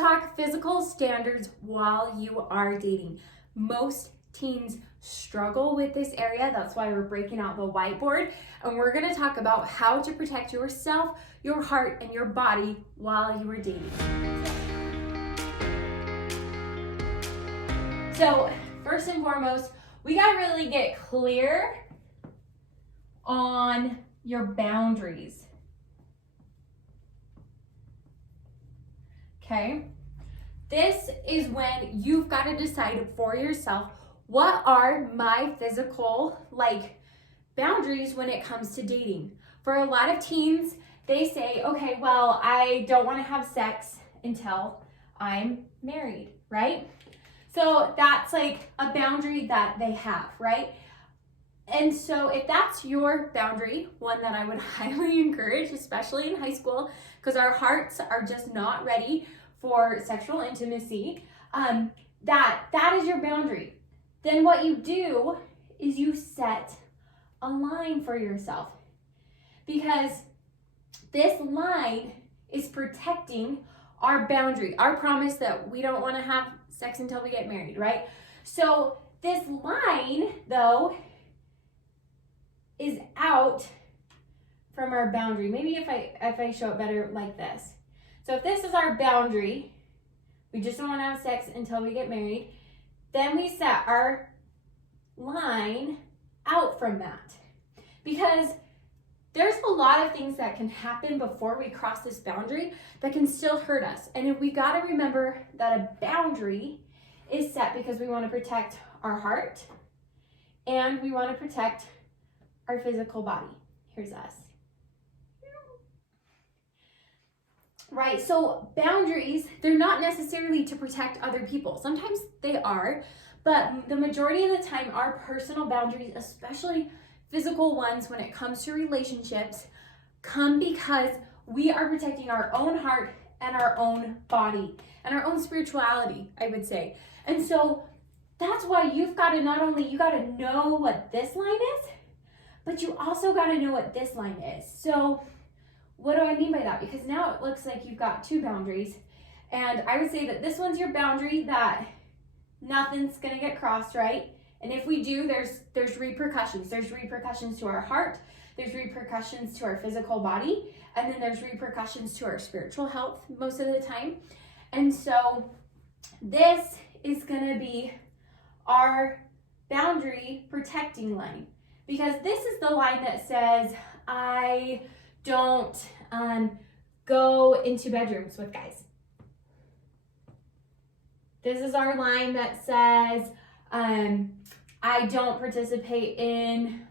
talk physical standards while you are dating. Most teens struggle with this area. That's why we're breaking out the whiteboard, and we're going to talk about how to protect yourself, your heart, and your body while you are dating. So first and foremost, we got to really get clear on your boundaries. Okay? This is when you've got to decide for yourself, what are my physical boundaries when it comes to dating? For a lot of teens, they say, okay, well, I don't want to have sex until I'm married, right? So that's like a boundary that they have, right? And so if that's your boundary, one that I would highly encourage, especially in high school, because our hearts are just not ready for sexual intimacy, that is your boundary. Then what you do is you set a line for yourself, because this line is protecting our boundary, our promise that we don't want to have sex until we get married, right? So this line, though, is out from our boundary. Maybe if I show it better like this. So if this is our boundary, we just don't want to have sex until we get married, then we set our line out from that. Because there's a lot of things that can happen before we cross this boundary that can still hurt us. And we got to remember that a boundary is set because we want to protect our heart and we want to protect our physical body. Here's us. Right, so boundaries, they're not necessarily to protect other people. Sometimes they are, but the majority of the time, our personal boundaries, especially physical ones when it comes to relationships, come because we are protecting our own heart and our own body and our own spirituality, I would say. And so that's why you've got to you got to know what this line is, but you also got to know what this line is. So what do I mean by that? Because now it looks like you've got two boundaries. And I would say that this one's your boundary that nothing's going to get crossed, right? And if we do, there's repercussions. There's repercussions to our heart. There's repercussions to our physical body. And then there's repercussions to our spiritual health most of the time. And so this is going to be our boundary protecting line. Because this is the line that says, I don't go into bedrooms with guys. This is our line that says, I don't participate in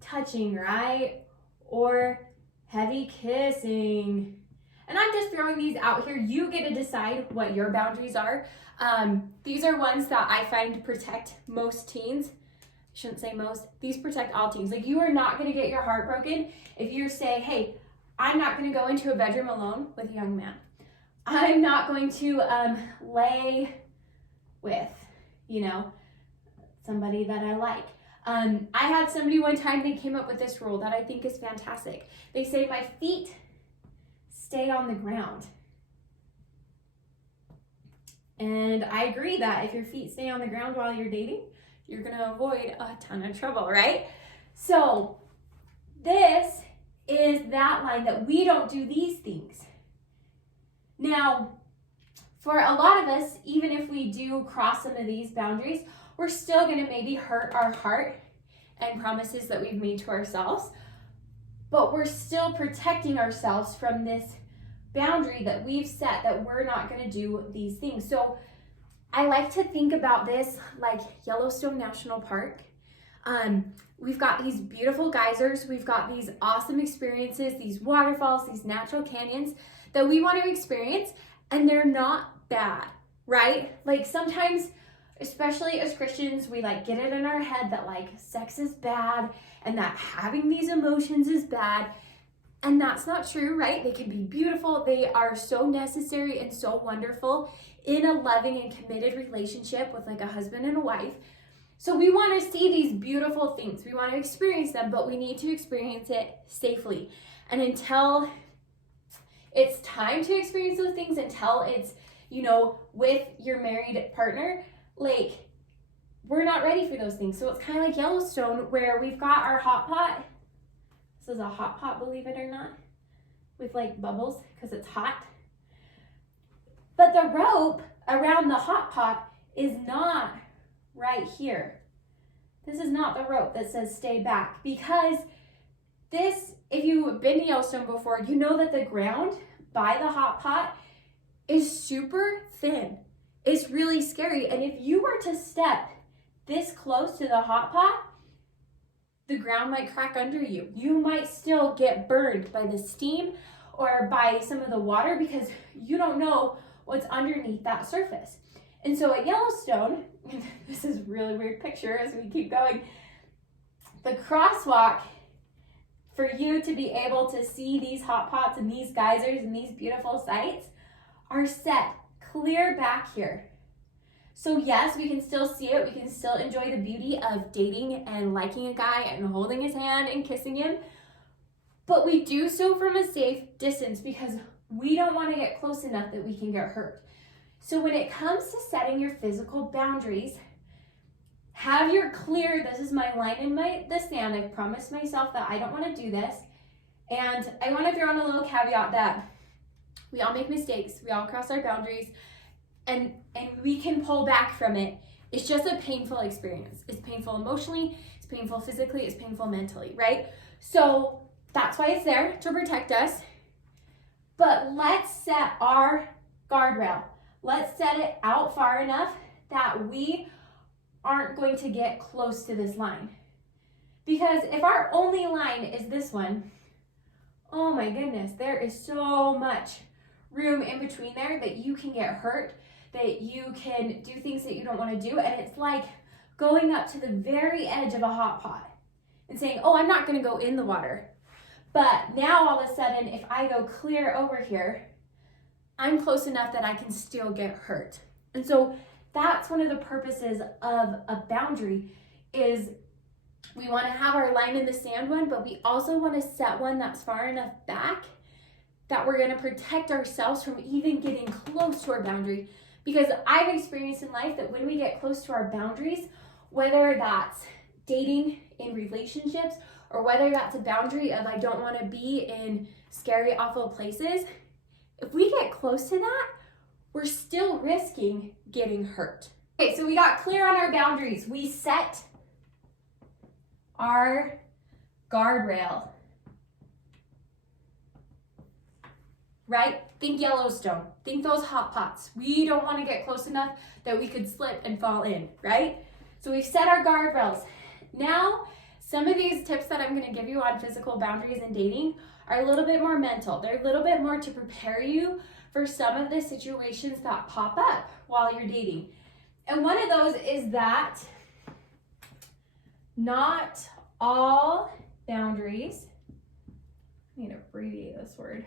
touching, right? Or heavy kissing. And I'm just throwing these out here. You get to decide what your boundaries are. These are ones that I find protect most teens. I shouldn't say most. These protect all teens. You are not going to get your heart broken if you say, hey, I'm not going to go into a bedroom alone with a young man. I'm not going to lay with, somebody that I like. I had somebody one time, they came up with this rule that I think is fantastic. They say, my feet stay on the ground. And I agree that if your feet stay on the ground while you're dating, you're going to avoid a ton of trouble, right? So this is that line that we don't do these things. Now, for a lot of us, even if we do cross some of these boundaries, we're still going to maybe hurt our heart and promises that we've made to ourselves, but we're still protecting ourselves from this boundary that we've set that we're not going to do these things. So I like to think about this like Yellowstone National Park. We've got these beautiful geysers, we've got these awesome experiences, these waterfalls, these natural canyons that we want to experience, and they're not bad, right? Sometimes, especially as Christians, we get it in our head that sex is bad and that having these emotions is bad. And that's not true, right? They can be beautiful. They are so necessary and so wonderful in a loving and committed relationship with a husband and a wife. So we want to see these beautiful things. We want to experience them, but we need to experience it safely. And until it's time to experience those things until it's, with your married partner, like, we're not ready for those things. So it's kind of like Yellowstone, where we've got our hot pot. This is a hot pot, believe it or not, with like bubbles because it's hot. But the rope around the hot pot is not right here. This is not the rope that says stay back, because this, if you've been to Yellowstone before, you know that the ground by the hot pot is super thin. It's really scary. And if you were to step this close to the hot pot, the ground might crack under you. You might still get burned by the steam or by some of the water, because you don't know what's underneath that surface. And so at Yellowstone, this is a really weird picture as we keep going, the crosswalk, for you to be able to see these hot pots and these geysers and these beautiful sights, are set clear back here. So yes, we can still see it. We can still enjoy the beauty of dating and liking a guy and holding his hand and kissing him. But we do so from a safe distance, because we don't want to get close enough that we can get hurt. So when it comes to setting your physical boundaries, have your clear, this is my line in the sand. I've promised myself that I don't want to do this. And I want to throw in a little caveat that we all make mistakes. We all cross our boundaries. And we can pull back from it. It's just a painful experience. It's painful emotionally, it's painful physically, it's painful mentally, right? So that's why it's there, to protect us. But let's set our guardrail. Let's set it out far enough that we aren't going to get close to this line. Because if our only line is this one, oh my goodness, there is so much room in between there that you can get hurt, that you can do things that you don't want to do. And it's like going up to the very edge of a hot pot and saying, oh, I'm not going to go in the water. But now all of a sudden, if I go clear over here, I'm close enough that I can still get hurt. And so that's one of the purposes of a boundary, is we want to have our line in the sand one, but we also want to set one that's far enough back that we're going to protect ourselves from even getting close to our boundary. Because I've experienced in life that when we get close to our boundaries, whether that's dating, in relationships, or whether that's a boundary of I don't want to be in scary, awful places, if we get close to that, we're still risking getting hurt. Okay, so we got clear on our boundaries. We set our guardrail, right? Think Yellowstone. Think those hot pots. We don't want to get close enough that we could slip and fall in, right? So we've set our guardrails. Now, some of these tips that I'm going to give you on physical boundaries and dating are a little bit more mental. They're a little bit more to prepare you for some of the situations that pop up while you're dating. And one of those is that not all boundaries, I need to abbreviate this word,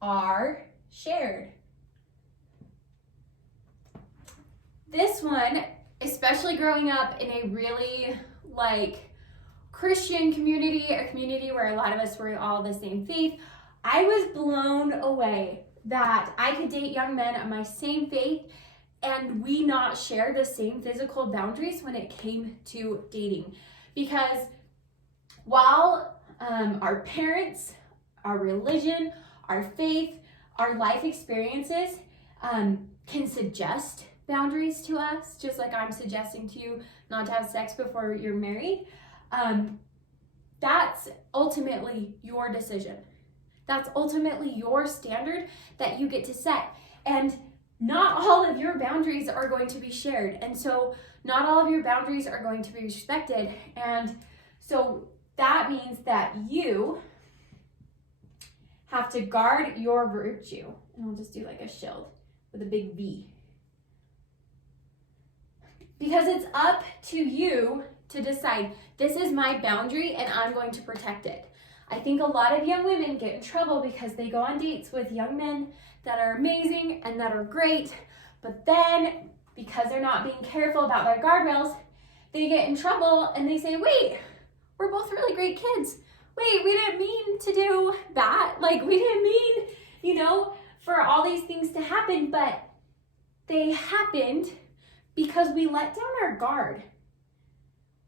are shared. This one, especially growing up in a really Christian community, a community where a lot of us were all the same faith, I was blown away that I could date young men of my same faith and we not share the same physical boundaries when it came to dating. Because while our parents, our religion, our faith, our life experiences can suggest boundaries to us, just like I'm suggesting to you not to have sex before you're married, that's ultimately your decision. That's ultimately your standard that you get to set. And not all of your boundaries are going to be shared. And so not all of your boundaries are going to be respected. And so that means that you have to guard your virtue. And I'll just do like a shield with a big V. Because it's up to you to decide, this is my boundary and I'm going to protect it. I think a lot of young women get in trouble because they go on dates with young men that are amazing and that are great, but then because they're not being careful about their guardrails, they get in trouble and they say, wait, we're both really great kids. wait, we didn't mean to do that. Like, we didn't mean, for all these things to happen, but they happened because we let down our guard.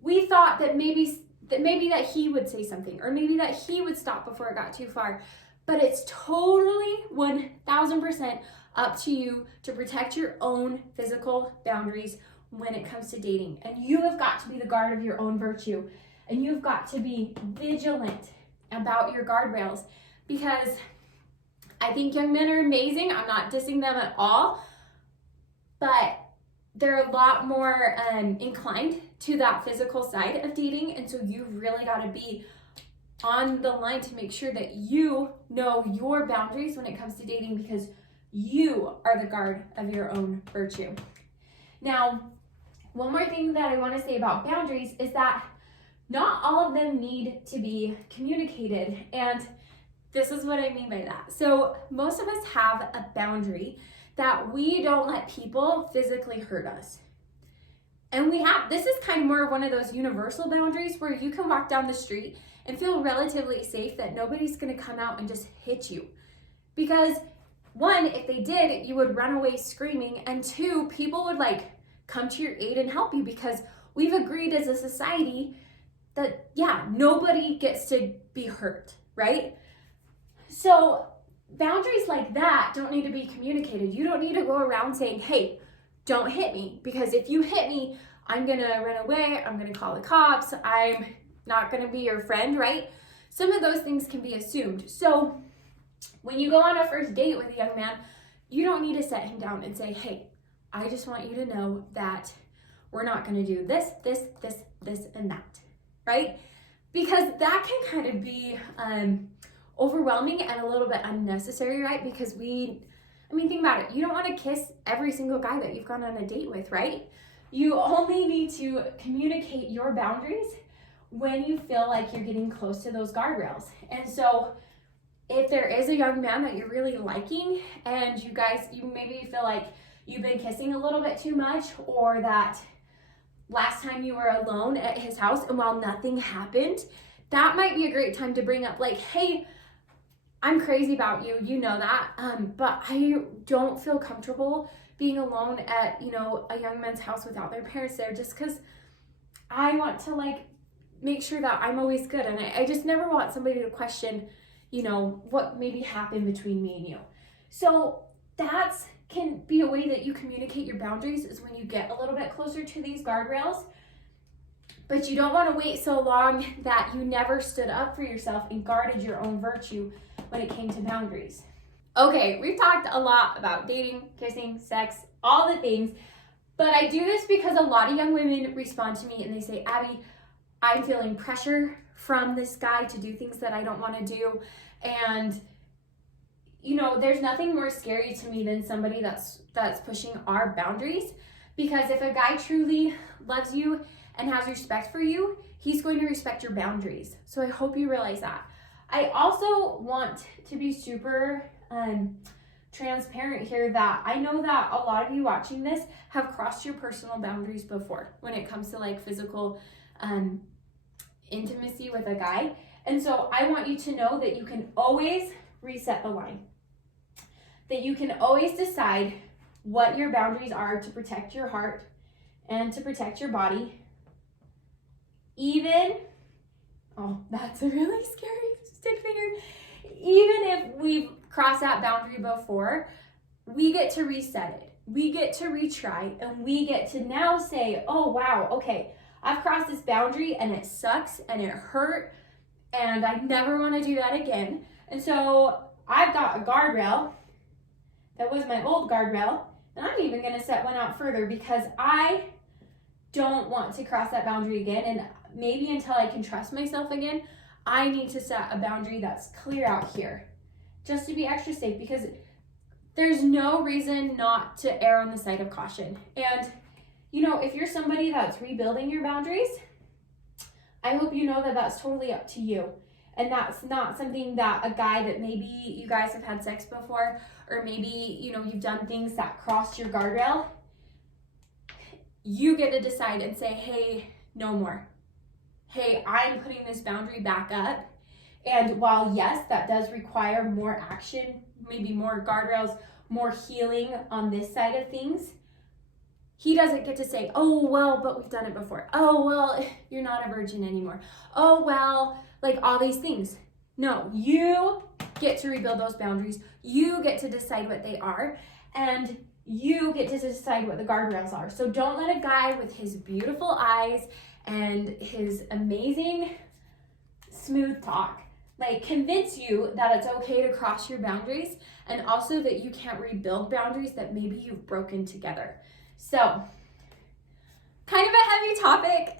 We thought that maybe that he would say something, or maybe that he would stop before it got too far. But it's totally 1000% up to you to protect your own physical boundaries when it comes to dating. And you have got to be the guard of your own virtue. And you've got to be vigilant about your guardrails, because I think young men are amazing. I'm not dissing them at all, but they're a lot more inclined to that physical side of dating. And so you really got to be on the line to make sure that you know your boundaries when it comes to dating, because you are the guard of your own virtue. Now, one more thing that I want to say about boundaries is that not all of them need to be communicated. And this is what I mean by that. So most of us have a boundary that we don't let people physically hurt us. And this is kind of more of one of those universal boundaries where you can walk down the street and feel relatively safe that nobody's going to come out and just hit you. Because one, if they did, you would run away screaming. And two, people would come to your aid and help you, because we've agreed as a society that, nobody gets to be hurt, right? So boundaries like that don't need to be communicated. You don't need to go around saying, hey, don't hit me, because if you hit me, I'm going to run away. I'm going to call the cops. I'm not going to be your friend, right? Some of those things can be assumed. So when you go on a first date with a young man, you don't need to set him down and say, hey, I just want you to know that we're not going to do this, and that, right? Because that can kind of be overwhelming and a little bit unnecessary, right? Because think about it. You don't want to kiss every single guy that you've gone on a date with, right? You only need to communicate your boundaries when you feel like you're getting close to those guardrails. And so if there is a young man that you're really liking and you maybe feel like you've been kissing a little bit too much, or that last time you were alone at his house and while nothing happened, that might be a great time to bring up hey, I'm crazy about you, you know that, but I don't feel comfortable being alone at, a young man's house without their parents there, just because I want to make sure that I'm always good. And I just never want somebody to question, what maybe happened between me and you. So that can be a way that you communicate your boundaries, is when you get a little bit closer to these guardrails. But you don't want to wait so long that you never stood up for yourself and guarded your own virtue when it came to boundaries. Okay, we've talked a lot about dating, kissing, sex, all the things, but I do this because a lot of young women respond to me and they say, Abby, I'm feeling pressure from this guy to do things that I don't want to do. And there's nothing more scary to me than somebody that's pushing our boundaries, because if a guy truly loves you and has respect for you, he's going to respect your boundaries. So I hope you realize that. I also want to be super transparent here that I know that a lot of you watching this have crossed your personal boundaries before when it comes to physical intimacy with a guy. And so I want you to know that you can always reset the line, that you can always decide what your boundaries are to protect your heart and to protect your body. That's a really scary stick figure. Even if we've crossed that boundary before, we get to reset it. We get to retry, and we get to now say, oh, wow, okay, I've crossed this boundary and it sucks and it hurt and I never want to do that again. And so I've got a guardrail that was my old guardrail, and I'm even going to set one out further because I don't want to cross that boundary again. And maybe until I can trust myself again, I need to set a boundary that's clear out here just to be extra safe, because there's no reason not to err on the side of caution. And if you're somebody that's rebuilding your boundaries, I hope you know that that's totally up to you. And that's not something that a guy that maybe you guys have had sex before, or maybe, you've done things that crossed your guardrail. You get to decide and say, hey, no more. Hey, I'm putting this boundary back up. And while yes, that does require more action, maybe more guardrails, more healing on this side of things, he doesn't get to say, oh, well, but we've done it before. Oh, well, you're not a virgin anymore. Oh, well, like all these things. No, you get to rebuild those boundaries. You get to decide what they are, and you get to decide what the guardrails are. So don't let a guy with his beautiful eyes and his amazing smooth talk like convince you that it's okay to cross your boundaries, and also that you can't rebuild boundaries that maybe you've broken together. So, kind of a heavy topic.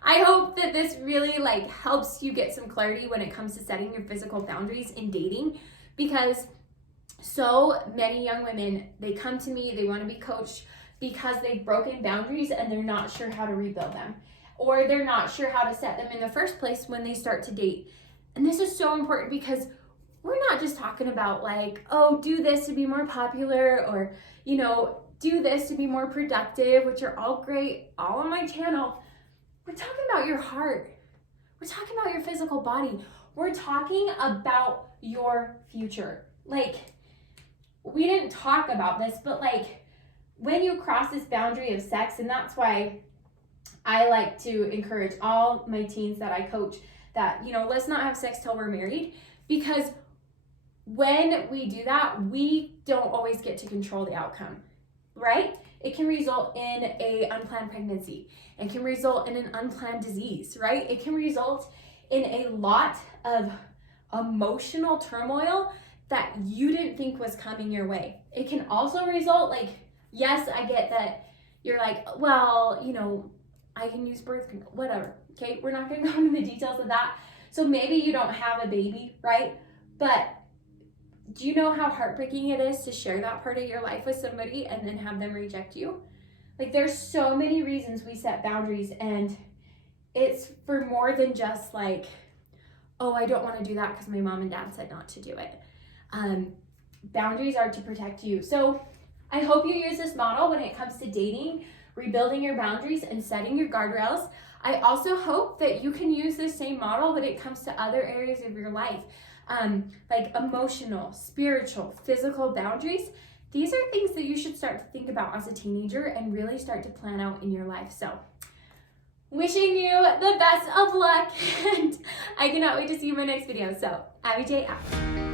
I hope that this really like helps you get some clarity when it comes to setting your physical boundaries in dating, because so many young women, they come to me, they want to be coached because they've broken boundaries and they're not sure how to rebuild them, or they're not sure how to set them in the first place when they start to date. And this is so important because we're not just talking about like, oh, do this to be more popular, or, you know, do this to be more productive, which are all great, all on my channel. We're talking about your heart. We're talking about your physical body. We're talking about your future. Like, we didn't talk about this, but like when you cross this boundary of sex, and that's why I like to encourage all my teens that I coach that, you know, let's not have sex till we're married, because when we do that, we don't always get to control the outcome, right? It can result in an unplanned pregnancy. It can result in an unplanned disease, right? It can result in a lot of emotional turmoil that you didn't think was coming your way. It can also result, like, yes, I get that you're like, well, you know, I can use birth control, whatever, okay? We're not gonna go into the details of that. So maybe you don't have a baby, right? But do you know how heartbreaking it is to share that part of your life with somebody and then have them reject you? Like, there's so many reasons we set boundaries, and it's for more than just like, oh, I don't want to do that because my mom and dad said not to do it. Boundaries are to protect you. So I hope you use this model when it comes to dating, rebuilding your boundaries, and setting your guardrails. I also hope that you can use this same model when it comes to other areas of your life, like emotional, spiritual, physical boundaries. These are things that you should start to think about as a teenager and really start to plan out in your life. So, wishing you the best of luck, and I cannot wait to see you in my next video. So, Abby J out.